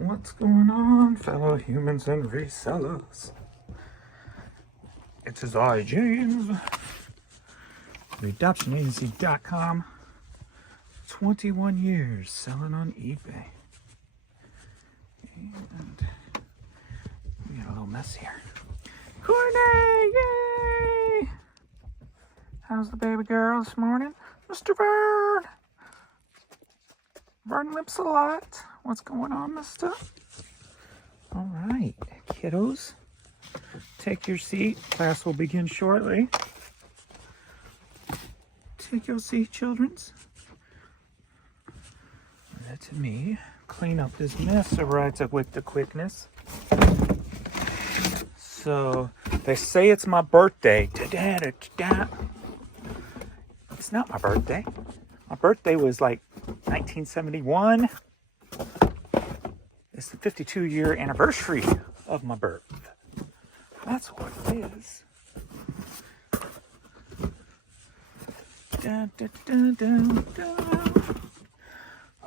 What's going on, fellow humans and resellers? It is I, James, theadoptionagency.com. 21 years selling on eBay. And we got a little mess here. Courtney, yay! How's the baby girl this morning? Mr. Vern! Vern limps a lot. What's going on, mister? All right, kiddos. Take your seat. Class will begin shortly. Take your seat, childrens. Let me clean up this mess right with the quickness. So, they say it's my birthday. It's not my birthday. My birthday was like 1971. It's the 52-year anniversary of my birth. That's what it is. Dun, dun, dun, dun, dun.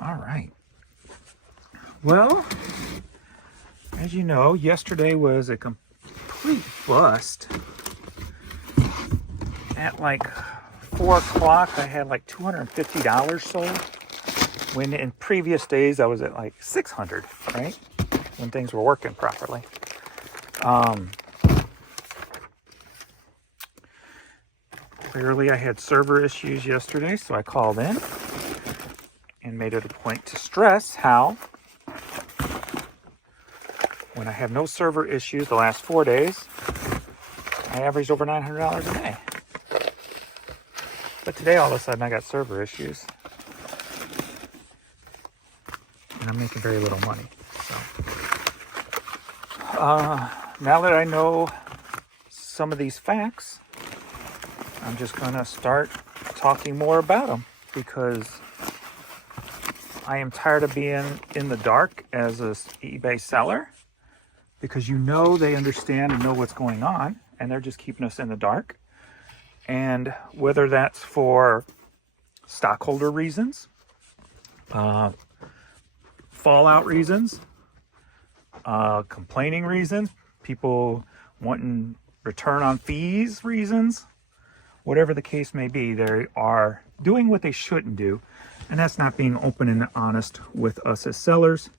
All right. Well, as you know, yesterday was a complete bust. At like 4 o'clock, I had like $250 sold. When in previous days, I was at like $600, right? When things were working properly. Clearly, I had server issues yesterday, so I called in and made it a point to stress how when I have no server issues the last 4 days, I averaged over $900 a day. But today, all of a sudden, I got server issues. And I'm making very little money. So, now that I know some of these facts, I'm just going to start talking more about them because I am tired of being in the dark as an eBay seller because you know they understand and know what's going on and they're just keeping us in the dark. And whether that's for stockholder reasons, fallout reasons, complaining reasons, people wanting return on fees reasons, whatever the case may be, they are doing what they shouldn't do. And that's not being open and honest with us as sellers,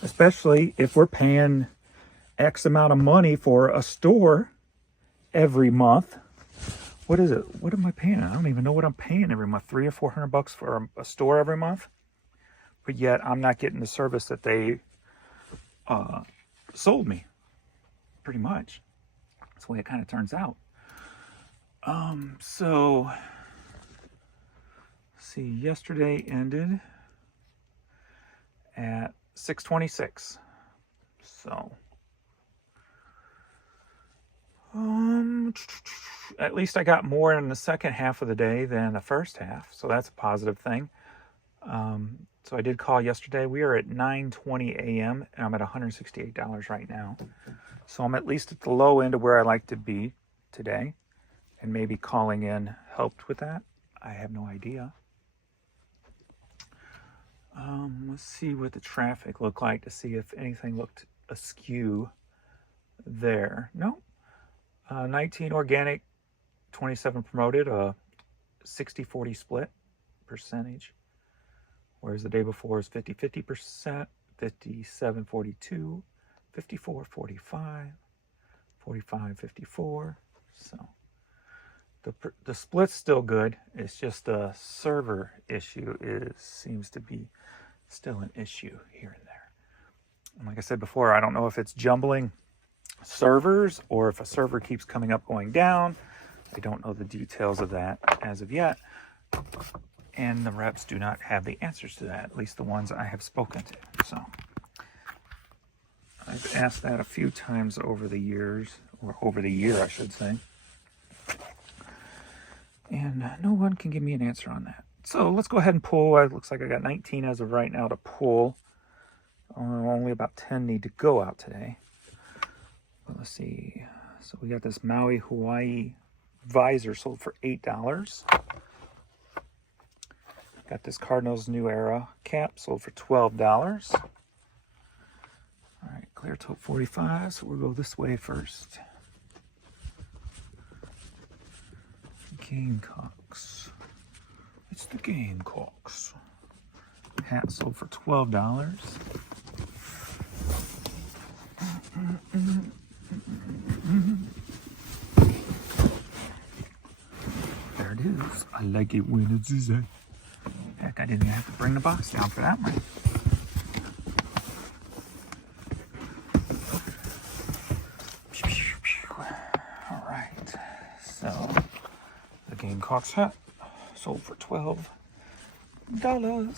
especially if we're paying X amount of money for a store every month. What is it? What am I paying? I don't even know what I'm paying every month. $300 or $400 for a store every month. But yet I'm not getting the service that they sold me. Pretty much. That's the way it kind of turns out. So see, yesterday ended at 6:26. So at least I got more in the second half of the day than the first half, so that's a positive thing. So I did call yesterday. We are at 9:20 a.m. and I'm at $168 right now. So I'm at least at the low end of where I like to be today. And maybe calling in helped with that. I have no idea. Let's see what the traffic looked like to see if anything looked askew there. No. 19 organic, 27 promoted, a 60-40 split percentage. Whereas the day before is 50-50%, 57-42, 54-45, 45-54. So the split's still good. It's just the server issue seems to be still an issue here and there. And like I said before, I don't know if it's jumbling servers or if a server keeps coming up, going down. I don't know the details of that as of yet. And the reps do not have the answers to that, at least the ones I have spoken to. So I've asked that a few times over the years, or over the year, I should say. And no one can give me an answer on that. So let's go ahead and pull. It looks like I got 19 as of right now to pull. Only about 10 need to go out today. But let's see. So we got this Maui Hawaii visor sold for $8. Got this Cardinals New Era cap sold for $12. Clear till 45, so we'll go this way first. Gamecocks. It's the Gamecocks. Hat sold for $12. There it is. I like it when it's easy. Heck, I didn't even have to bring the box down for that one. All right, so the Gamecocks hat sold for $12. $12.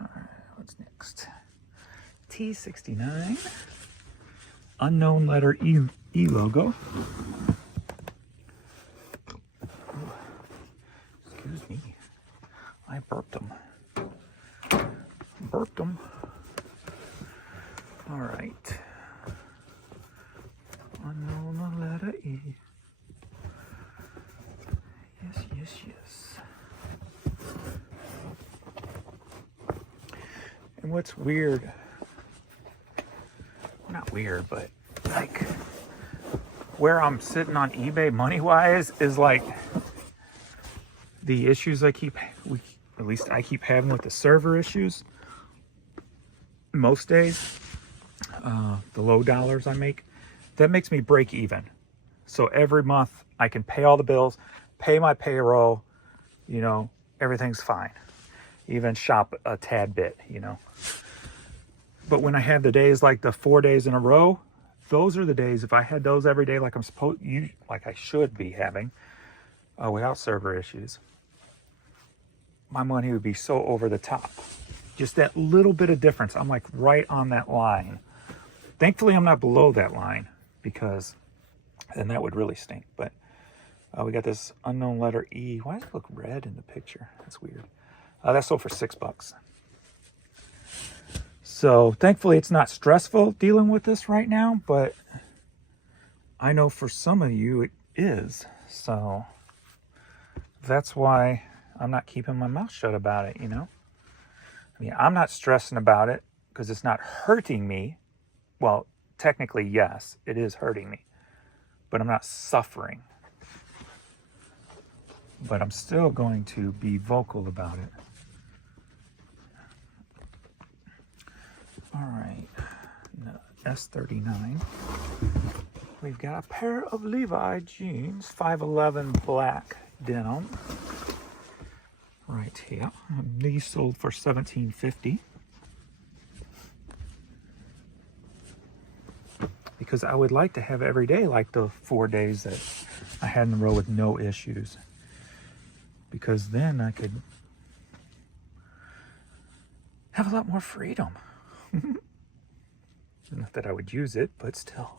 All right, what's next? T69. Unknown letter E logo. Excuse me. I burped them. All right. Unknown letter E. Yes. And what's weird, not weird, but like where I'm sitting on eBay money-wise is like the issues at least I keep having with the server issues most days, the low dollars I make, that makes me break even. So every month I can pay all the bills, pay my payroll, you know, everything's fine. Even shop a tad bit, you know. But when I have the days like the 4 days in a row, those are the days, if I had those every day like like I should be having, without server issues, my money would be so over the top. Just that little bit of difference, I'm like right on that line. Thankfully, I'm not below that line, because then that would really stink. But we got this unknown letter E. Why does it look red in the picture? That's weird. That sold for $6. So thankfully it's not stressful dealing with this right now, but I know for some of you it is. So that's why I'm not keeping my mouth shut about it, you know? I mean, I'm not stressing about it because it's not hurting me. Well, technically, yes, it is hurting me, but I'm not suffering. But I'm still going to be vocal about it. All right, no, S39. We've got a pair of Levi jeans, 511 black denim, right here. These sold for $17.50. Because I would like to have every day like the 4 days that I had in a row with no issues. Because then I could have a lot more freedom. Not that I would use it, but still,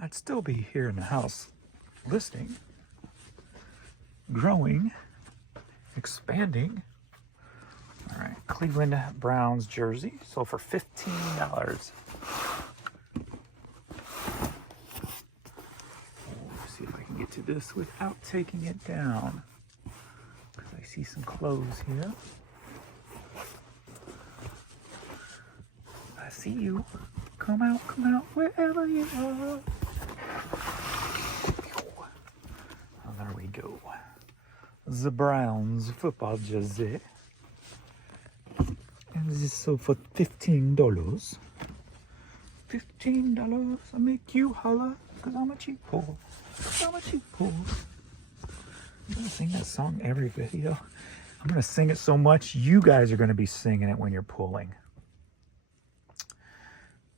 I'd still be here in the house listening, growing, expanding. All right, Cleveland Browns jersey sold for $15. Let's see if I can get to this without taking it down, because I see some clothes here. I see you. Come out, wherever you are. Oh, there we go. The Browns football jersey. And this is sold for $15. $15. I make you holler, because I'm a cheap pool. I'm gonna sing that song every video. I'm gonna sing it so much, you guys are gonna be singing it when you're pulling.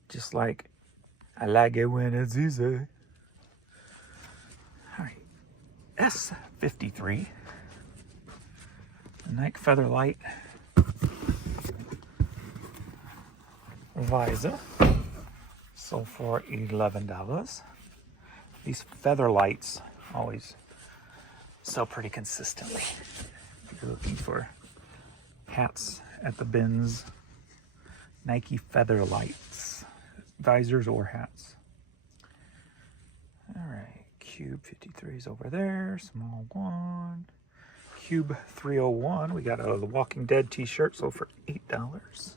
Just like, I like it when it's easy. All right, S53. Nike Featherlight visor. Sold for $11. These Featherlights always sell pretty consistently. If you're looking for hats at the bins, Nike Featherlights, visors or hats. All right, Cube 53 is over there, small one. Cube 301. We got a The Walking Dead t-shirt sold for $8.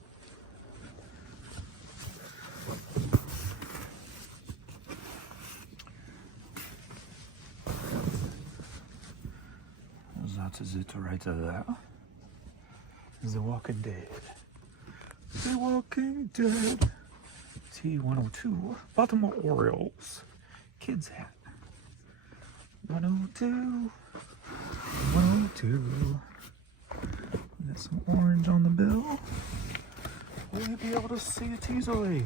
That is it right there. The Walking Dead. The Walking Dead. T102. Baltimore Orioles. Kids hat. 102. 102. Got some orange on the bill. Will he be able to see it easily?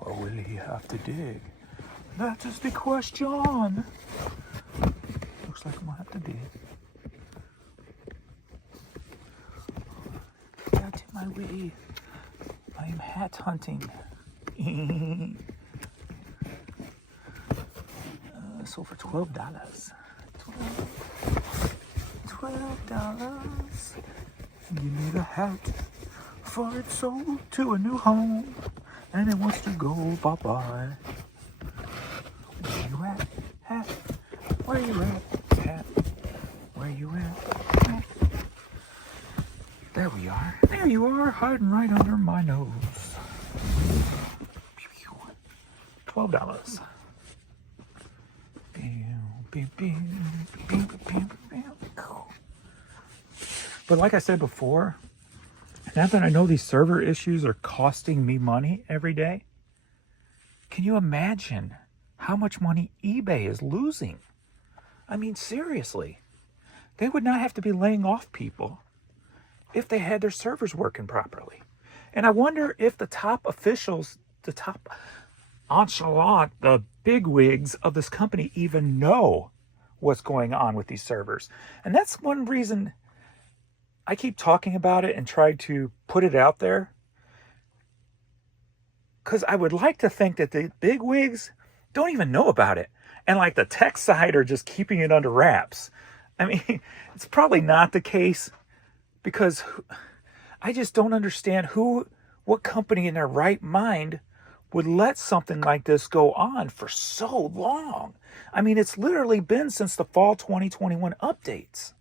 Or will he have to dig? That is the question. Looks like I'm gonna have to dig. Get out of my way. I am hat hunting. Sold for $12. $12. You need a hat for it sold to a new home, and it wants to go bye-bye. Where you at, hat? Where you at, hat? Where you at, hat? There we are. There you are, hiding right under my nose. $12. But like I said before, now that I know these server issues are costing me money every day, can you imagine how much money eBay is losing? I mean, seriously, they would not have to be laying off people if they had their servers working properly. And I wonder if the top officials, the top enchilada, the bigwigs of this company even know what's going on with these servers. And that's one reason I keep talking about it and try to put it out there, because I would like to think that the bigwigs don't even know about it, and like the tech side are just keeping it under wraps. I mean, it's probably not the case, because I just don't understand what company in their right mind would let something like this go on for so long. I mean, it's literally been since the fall 2021 updates.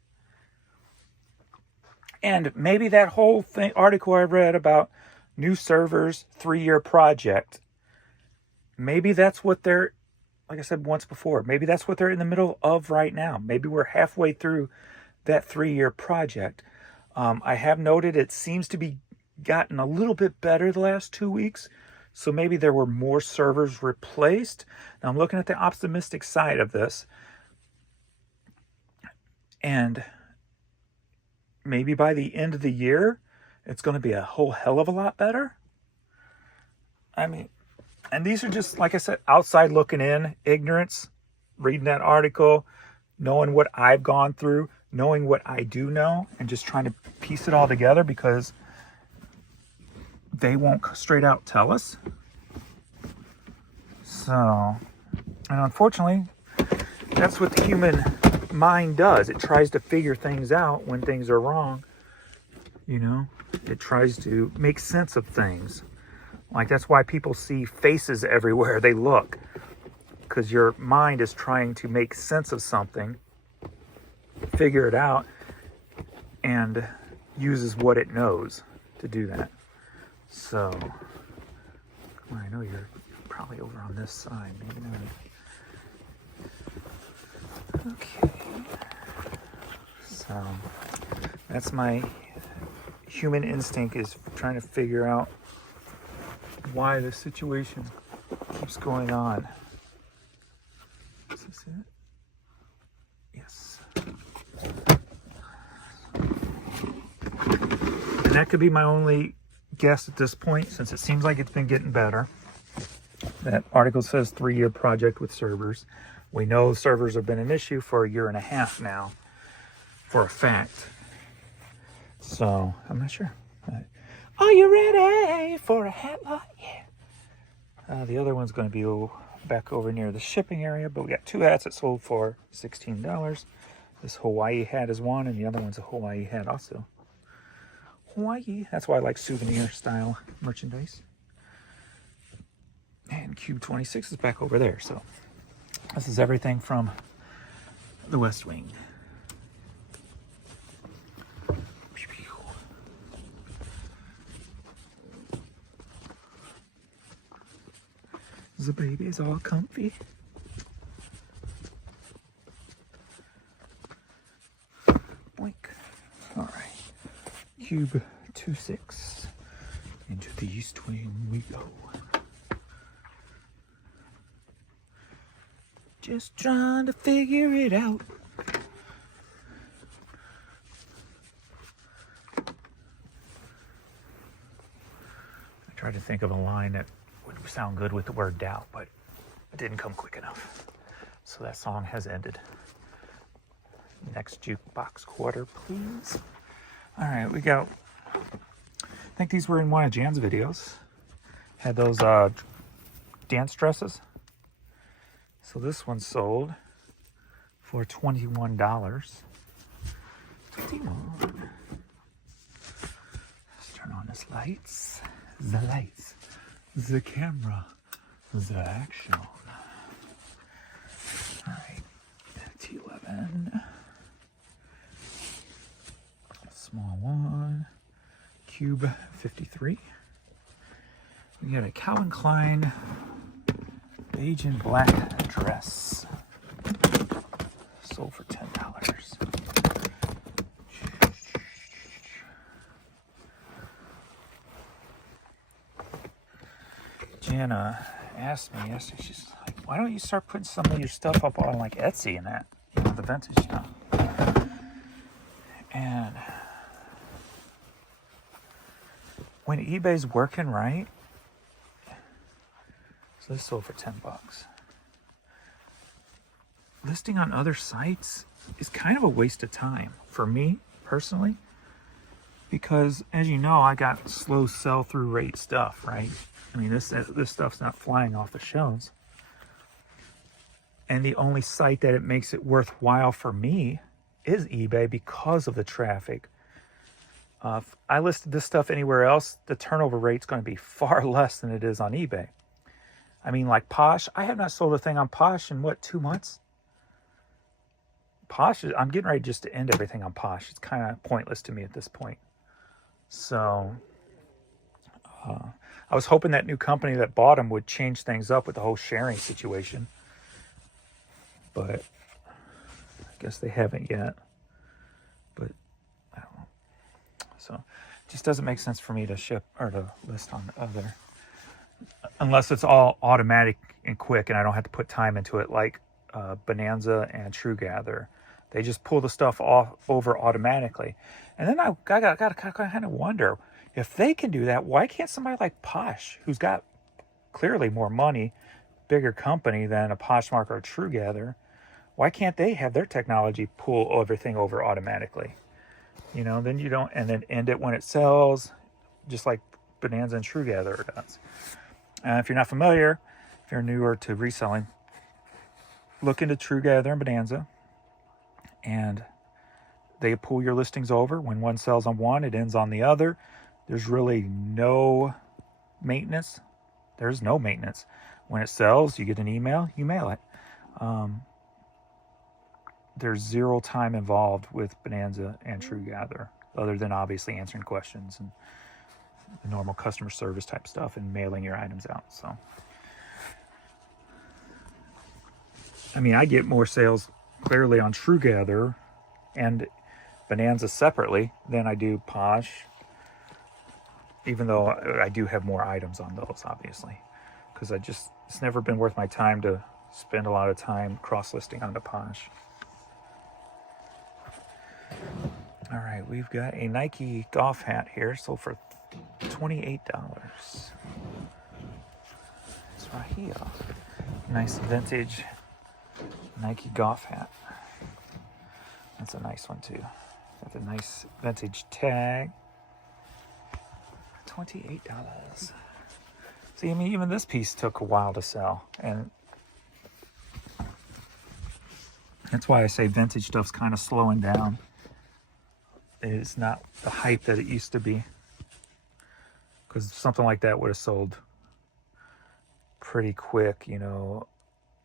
And maybe that whole article I read about new servers, 3-year project, maybe that's what they're, like I said once before, maybe that's what they're in the middle of right now. Maybe we're halfway through that 3-year project. I have noted it seems to be gotten a little bit better the last 2 weeks. So maybe there were more servers replaced. Now I'm looking at the optimistic side of this. And maybe by the end of the year, it's going to be a whole hell of a lot better. I mean, and these are just, like I said, outside looking in, ignorance, reading that article, knowing what I've gone through, knowing what I do know, and just trying to piece it all together, because they won't straight out tell us. So, and unfortunately, that's what the human mind does. It tries to figure things out when things are wrong. You know, it tries to make sense of things. Like, that's why people see faces everywhere they look, because your mind is trying to make sense of something, figure it out, and uses what it knows to do that. So, I know you're probably over on this side, maybe not. Okay. So, that's my human instinct, is trying to figure out why this situation keeps going on. Is this it? Yes. And that could be my only guess at this point, since it seems like it's been getting better. That article says 3-year project with servers. We know servers have been an issue for 1.5 years now, for a fact. So I'm not sure. Are you ready for a hat lot? Yeah. The other one's going to be back over near the shipping area, but we got 2 hats that sold for $16. This Hawaii hat is one, and the other one's a Hawaii hat also. Hawaii. That's why I like souvenir style merchandise. And Cube 26 is back over there. So this is everything from The West Wing. The baby is all comfy. Boink. All right. Cube 2-6. Into the East Wing we go. Just trying to figure it out. I tried to think of a line that would sound good with the word doubt, but it didn't come quick enough. So that song has ended. Next jukebox quarter, please. All right, we got, I think these were in one of Jan's videos. Had those dance dresses. So this one sold for $21. 21. Let's turn on this lights. The lights. The camera. The action. Alright. T11. Small one. Cube 53. We got a Calvin Klein beige and black dress. Sold for $10. Jana asked me yesterday, she's like, why don't you start putting some of your stuff up on like Etsy and that, you know, the vintage stuff. And when eBay's working right, so this sold for $10. Listing on other sites is kind of a waste of time for me personally, because as you know, I got slow sell-through rate stuff, right? I mean, this stuff's not flying off the shelves. And the only site that it makes it worthwhile for me is eBay because of the traffic. If I listed this stuff anywhere else, the turnover rate's going to be far less than it is on eBay. I mean, like Posh, I have not sold a thing on Posh in, what, 2 months? Posh, I'm getting ready just to end everything on Posh. It's kind of pointless to me at this point. So, I was hoping that new company that bought them would change things up with the whole sharing situation. But I guess they haven't yet. But I don't know. So, it just doesn't make sense for me to ship or to list on other, unless it's all automatic and quick and I don't have to put time into it, like Bonanza and True Gather. They just pull the stuff off over automatically. And then I got to kind of wonder, if they can do that, why can't somebody like Posh, who's got clearly more money, bigger company than a Poshmark or a True Gather, why can't they have their technology pull everything over automatically? You know, then you don't, and then end it when it sells, just like Bonanza and True Gather does. If you're not familiar, if you're newer to reselling, look into True Gather and Bonanza, and they pull your listings over. When one sells on one, it ends on the other. There's really no maintenance. There's no maintenance. When it sells, you get an email, you mail it. There's zero time involved with Bonanza and True Gather, other than obviously answering questions and the normal customer service type stuff and mailing your items out. So, I mean, I get more sales clearly on True Gather and Bonanza separately than I do Posh, even though I do have more items on those, obviously, because it's never been worth my time to spend a lot of time cross-listing onto Posh. All right, we've got a Nike golf hat here, sold for $28. It's right here. Nice vintage Nike golf hat. That's a nice one too. Got the nice vintage tag. $28. See, I mean, even this piece took a while to sell, and that's why I say vintage stuff's kind of slowing down. It's not the hype that it used to be, because something like that would have sold pretty quick, you know,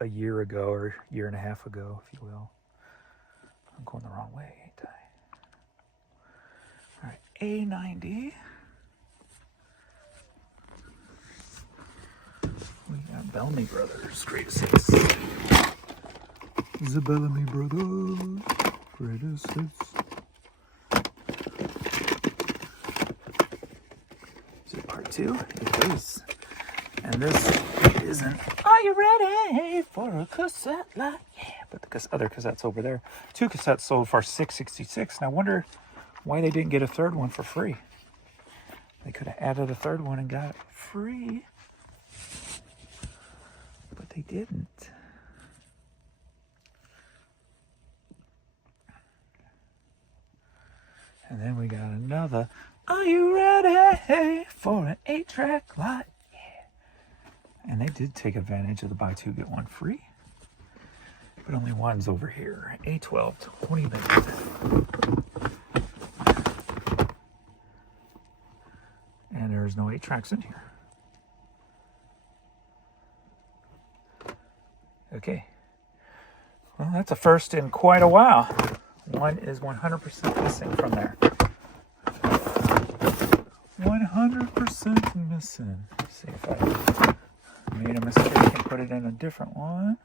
a year ago or a year and a half ago, if you will. I'm going the wrong way, ain't I? All right, A90. We got Bellamy Brothers, greatest hits. The Bellamy Brothers, greatest hits. Is it part 2? It is. And this isn't. Are you ready for a cassette like? Yeah, but the other cassette's over there. 2 cassettes sold for $6.66, and I wonder why they didn't get a third one for free. They could have added a third one and got it free, but they didn't. And then we got another. Are you ready for an 8-track lot? And they did take advantage of the buy 2 get 1 free, but only one's over here. A12 20 minutes. And there's no 8 tracks in here. Okay. Well, that's a first in quite a while. One is 100% missing from there. 100% missing. Let's see if I made a mistake and put it in a different one.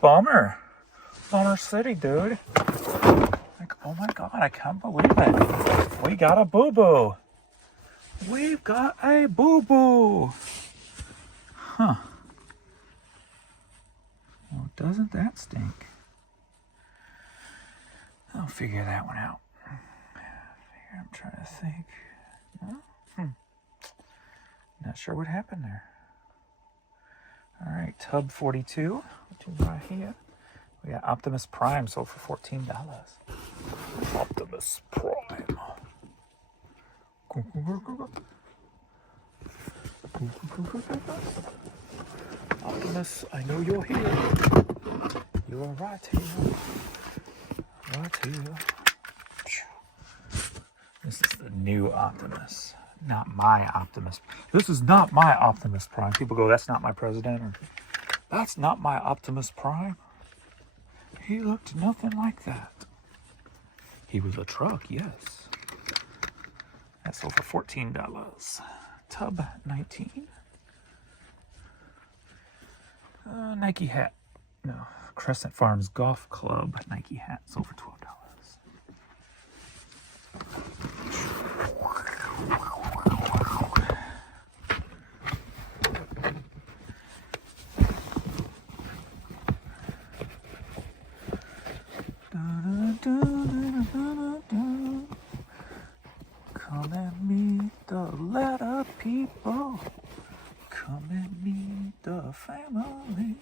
Bummer. Bummer City, dude. Like, oh my god, I can't believe it. We got a boo-boo. We've got a boo-boo. Huh. Well, doesn't that stink? I'll figure that one out. I'm trying to think. No? Not sure what happened there. All right, Tub 42. Right here. We got Optimus Prime sold for $14. Optimus Prime. Optimus, I know you're here. You are right here. Right here. This is the new Optimus. Not my Optimus. This is not my Optimus Prime. People go, that's not my president. Or, that's not my Optimus Prime. He looked nothing like that. He was a truck, yes. That sold for $14. Tub 19. Nike hat. No. Crescent Farms Golf Club Nike hat sold for $12. Come and meet the letter people. Come and meet the family.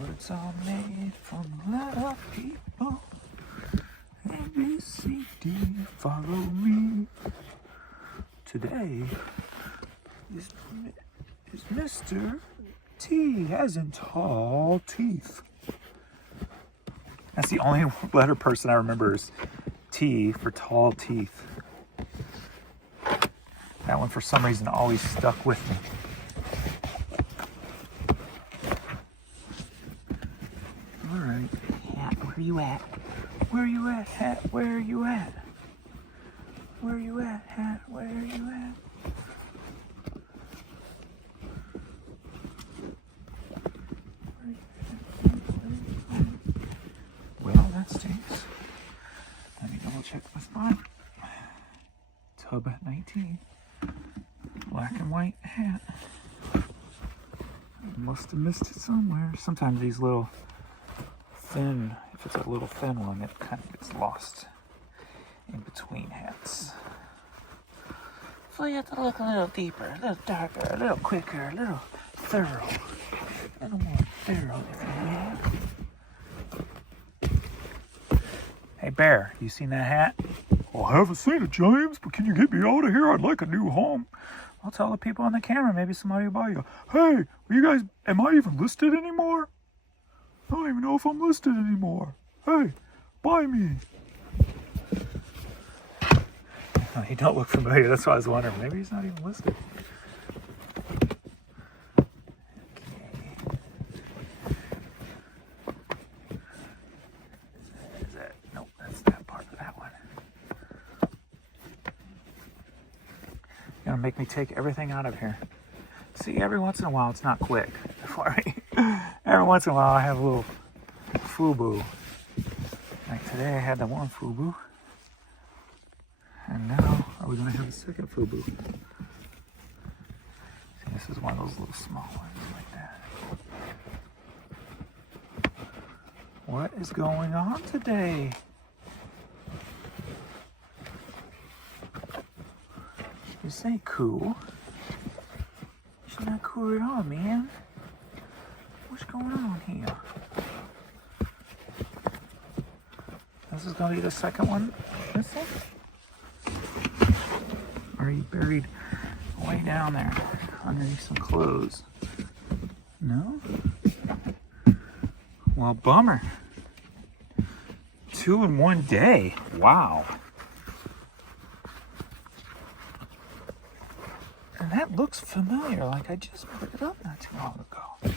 Words are made from letter people. A, B, C, D, follow me. Today is Mr. T, as in tall teeth. That's the only letter person I remember is T for tall teeth. That one for some reason always stuck with me. All right, hat, where you at? Where you at, hat? Where you at? Where you at, hat? Where you at? Well, that stinks. Let me double check my spot. Tub 19. Black and white hat. Must have missed it somewhere. Sometimes these little thin, if it's a little thin one, it kind of gets lost in between hats. So you have to look a little deeper, a little darker, a little quicker, a little thorough. A little more thorough, if you will. Hey Bear, you seen that hat? Well, I haven't seen it, James, but can you get me out of here? I'd like a new home. I'll tell the people on the camera, maybe somebody will buy you. Hey, you guys, am I even listed anymore? I don't even know if I'm listed anymore. Hey, buy me. He don't look familiar, that's why I was wondering. Maybe he's not even listed. Okay. gonna make me take everything out of here. See, every once in a while, it's not quick. Every once in a while, I have a little FUBU. Like today, I had the one FUBU. And now, are we gonna have a second FUBU? See, this is one of those little small ones like that. What is going on today? This ain't cool. It's not cool at all, man. What's going on here? This is gonna be the second one. This one? Or are you buried way down there underneath some clothes? No? Well, bummer. 2 in one day. Wow. And that looks familiar, like I just put it up not too long ago.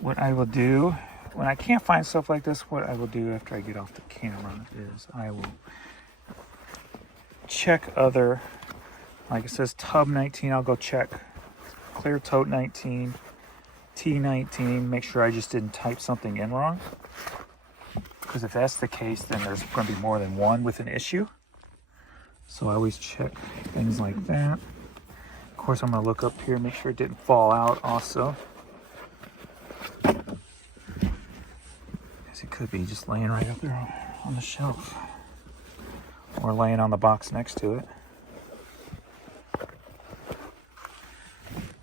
What I will do, when I can't find stuff like this, what I will do after I get off the camera is I will check other, like it says tub 19, I'll go check clear tote 19, T19, make sure I just didn't type something in wrong. Because if that's the case, then there's going to be more than one with an issue. So I always check things like that. Of course, I'm going to look up here, make sure it didn't fall out also. Because it could be just laying right up there on the shelf. Or laying on the box next to it.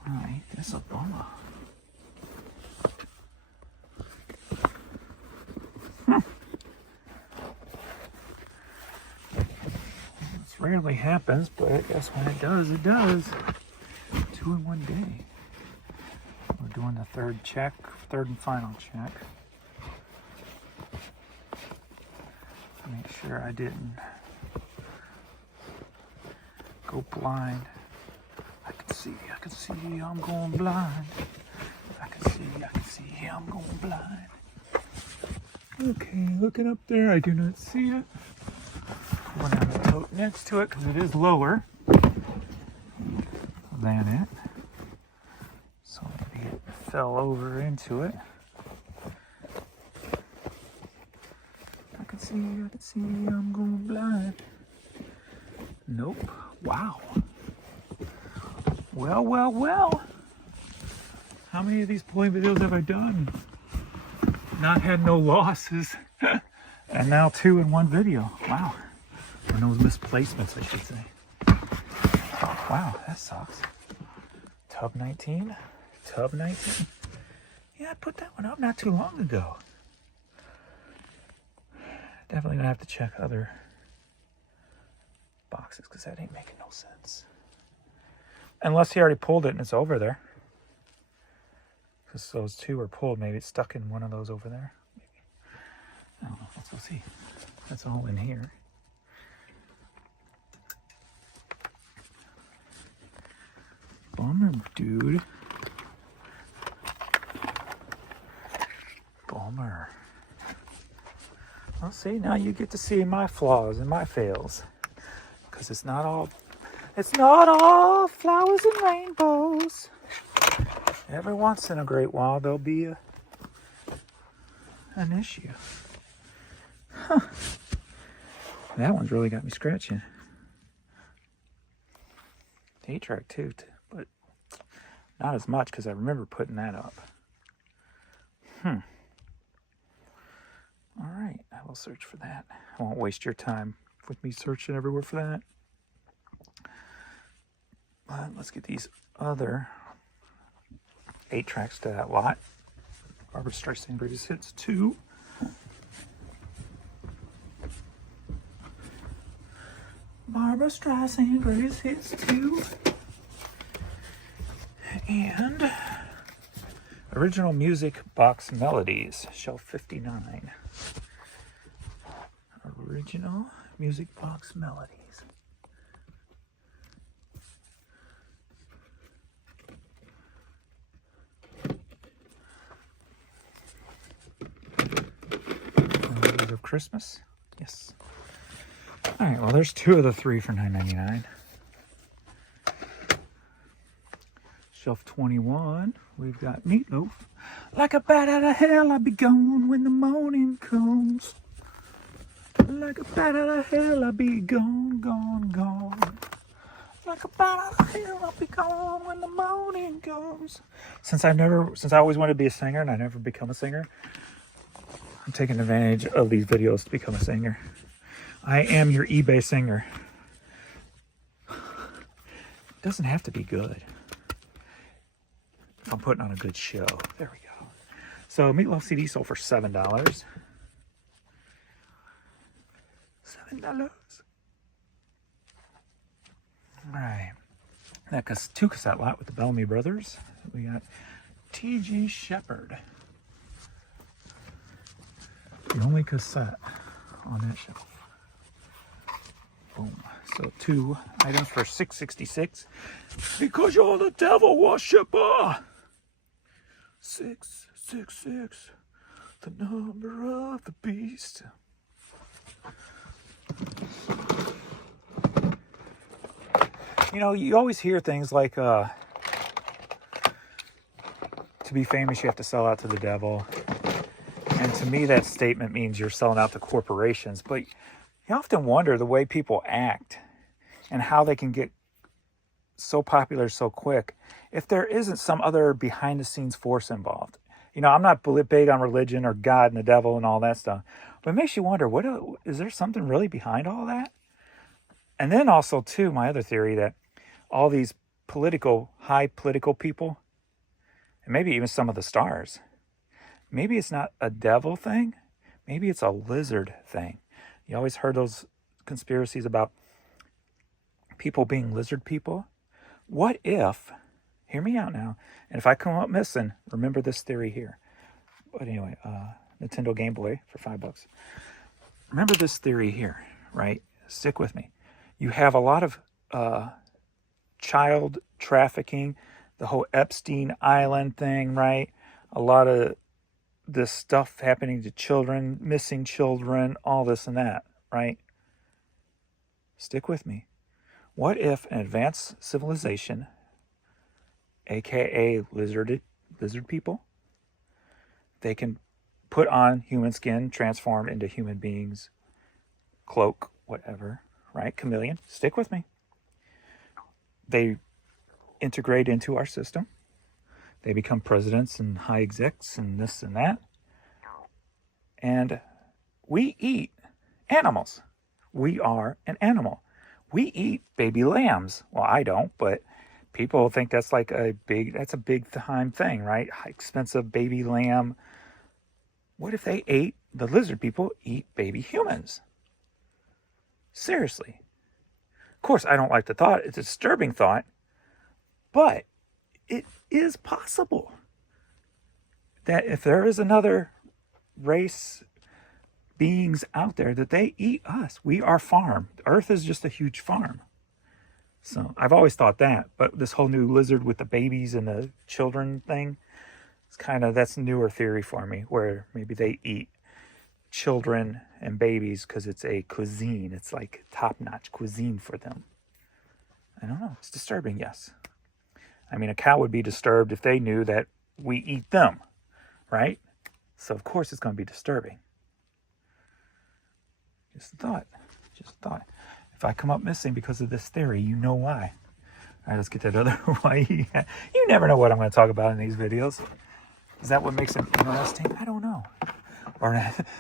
Alright, that's a bummer. Rarely happens, but I guess when it does, it does. 2 in one day. We're doing the third and final check. Make sure I didn't go blind. I can see, I'm going blind. I can see, I'm going blind. Okay, looking up there, I do not see it. We'll have the tote next to it because it is lower than it. So maybe it fell over into it. I can see, I'm going blind. Nope. Wow. Well. How many of these pulling videos have I done? Not had no losses. And now 2 in one video. Wow. Or no misplacements, I should say. Wow, that sucks. Tub 19? Tub 19? Yeah, I put that one up not too long ago. Definitely gonna have to check other boxes because that ain't making no sense. Unless he already pulled it and it's over there. Because those 2 are pulled. Maybe it's stuck in one of those over there. Maybe. I don't know. Let's see. That's all in here. Bummer, dude. Bummer. Well, see, now you get to see my flaws and my fails. Because it's not all flowers and rainbows. Every once in a great while, there'll be an issue. Huh. That one's really got me scratching. 8-track too, but not as much because I remember putting that up. All right, I will search for that. I won't waste your time with me searching everywhere for that. But let's get these other 8-tracks to that lot. Barbra Streisand Greatest Hits 2. Barbra Streisand Greatest Hits 2. And Original Music Box Melodies, shelf 59. Original Music Box Melodies. Melodies of Christmas. Yes. All right, well, there's 2 of the 3 for $9.99. Shelf 21, we've got Meatloaf. Like a bat out of hell, I'll be gone when the morning comes. Like a bat out of hell, I'll be gone, gone, gone. Like a bat out of hell, I'll be gone when the morning comes. Since I always wanted to be a singer and I never become a singer, I'm taking advantage of these videos to become a singer. I am your eBay singer. It doesn't have to be good. If I'm putting on a good show. There we go. So Meatloaf CD sold for $7. $7. All right. That 2 cassette lot with the Bellamy Brothers. We got T.G. Shepherd. The only cassette on that shelf. Boom. So 2 items for $6.66. Because you're the devil worshiper. 666, the number of the beast. You know, you always hear things like, to be famous, you have to sell out to the devil. And to me, that statement means you're selling out to corporations. But you often wonder the way people act and how they can get so popular so quick if there isn't some other behind-the-scenes force involved. You know, I'm not big on religion or God and the devil and all that stuff, but it makes you wonder, is there something really behind all that? And then also, too, my other theory that all these high political people, and maybe even some of the stars, maybe it's not a devil thing, maybe it's a lizard thing. You always heard those conspiracies about people being lizard people. What if, hear me out now, and if I come up missing, remember this theory here. But anyway, Nintendo Game Boy for $5. Remember this theory here, right? Stick with me. You have a lot of child trafficking, the whole Epstein Island thing, right? A lot of this stuff happening to children, missing children, all this and that, right? Stick with me. What if an advanced civilization, aka lizard people, they can put on human skin, transform into human beings, cloak, whatever, right? Chameleon, stick with me. They integrate into our system. They become presidents and high execs and this and that. And we eat animals. We are an animal. We eat baby lambs. Well, I don't, but people think that's like that's a big time thing, right? Expensive baby lamb. What if the lizard people eat baby humans? Seriously. Of course, I don't like the thought. It's a disturbing thought, but it is possible that if there is another race beings out there that they eat us. We are farm. Earth is just a huge farm. So I've always thought that, but this whole new lizard with the babies and the children thing, that's newer theory for me, where maybe they eat children and babies because it's a cuisine. It's like top-notch cuisine for them. I don't know. It's disturbing, yes. I mean, a cow would be disturbed if they knew that we eat them, right? So of course it's going to be disturbing. Just a thought. If I come up missing because of this theory, you know why. All right, let's get that other Hawaii hat. You never know what I'm going to talk about in these videos. Is that what makes it interesting? I don't know. Or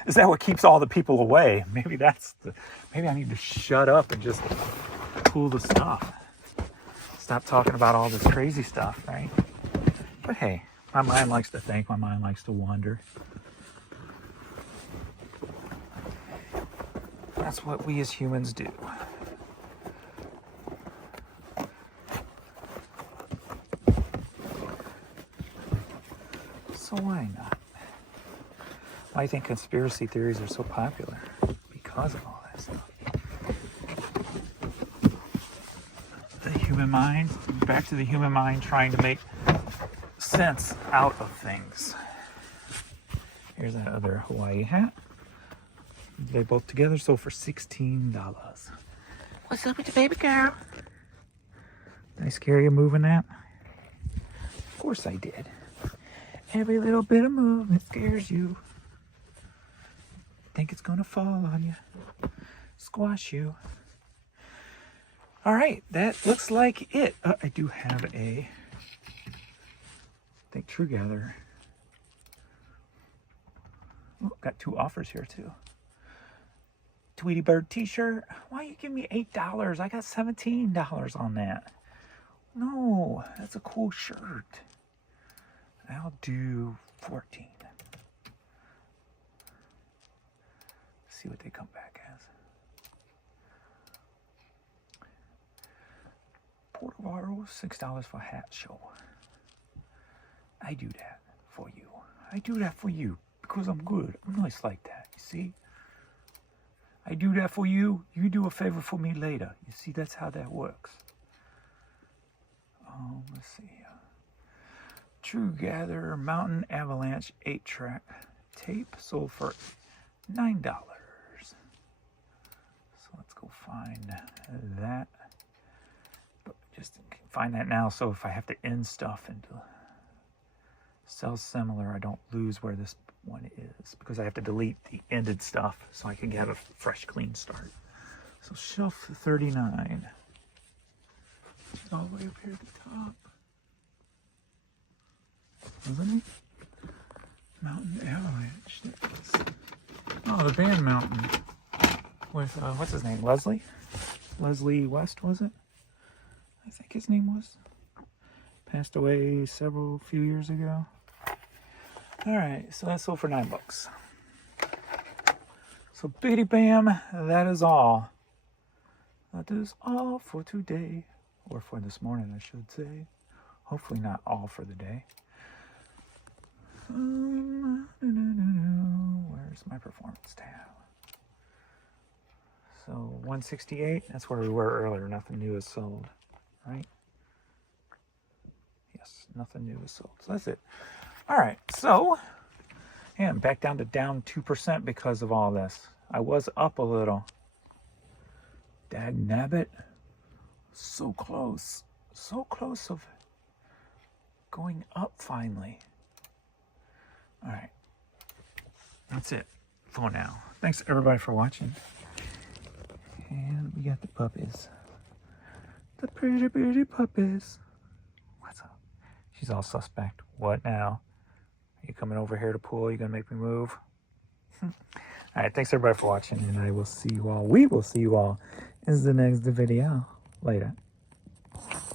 is that what keeps all the people away? Maybe I need to shut up and just cool the stuff. Stop talking about all this crazy stuff, right? But hey, my mind likes to think. My mind likes to wander. That's what we as humans do. So why not? Why do you think conspiracy theories are so popular? Because of all that stuff. The human mind, back to the human mind trying to make sense out of things. Here's that other Hawaii hat. They both together sold for $16. What's up with the baby girl? Did I scare you moving that? Of course I did. Every little bit of movement scares you. Think it's gonna fall on you. Squash you. All right, that looks like it. I do have I think True Gather. Oh, got 2 offers here too. Tweety Bird t-shirt. Why you give me $8? I got $17 on that. No, that's a cool shirt. I'll do 14. See what they come back as. Portobello, $6 for hat show. I do that for you. I do that for you because I'm good. I'm nice like that, you see? I do that for you. You do a favor for me later. You see, that's how that works. Let's see. True Gather Mountain Avalanche 8-track tape sold for $9. So let's go find that. But just can't find that now. So if I have to end stuff into sell similar, I don't lose where this one is because I have to delete the ended stuff so I can get a fresh, clean start. So shelf 39. It's all the way up here at the top. Isn't it? Mountain Avalanche. Oh, the band Mountain. With, what's his name? Leslie? Leslie West, was it? I think his name was. Passed away few years ago. Alright, so that sold for $9. So Bitty Bam, that is all. That is all for today. Or for this morning, I should say. Hopefully not all for the day. Where's my performance tab? So 168, that's where we were earlier. Nothing new is sold, right? Yes, nothing new is sold. So that's it. All right, so yeah, I'm back down 2% because of all this. I was up a little. Dag nabbit. So close of going up finally. All right, that's it for now. Thanks everybody for watching. And we got the puppies. The pretty puppies. What's up? She's all suspect. What now? Are you coming over here to pool? You gonna make me move? All right, thanks everybody for watching, and I will see you all. We will see you all in the next video. Later.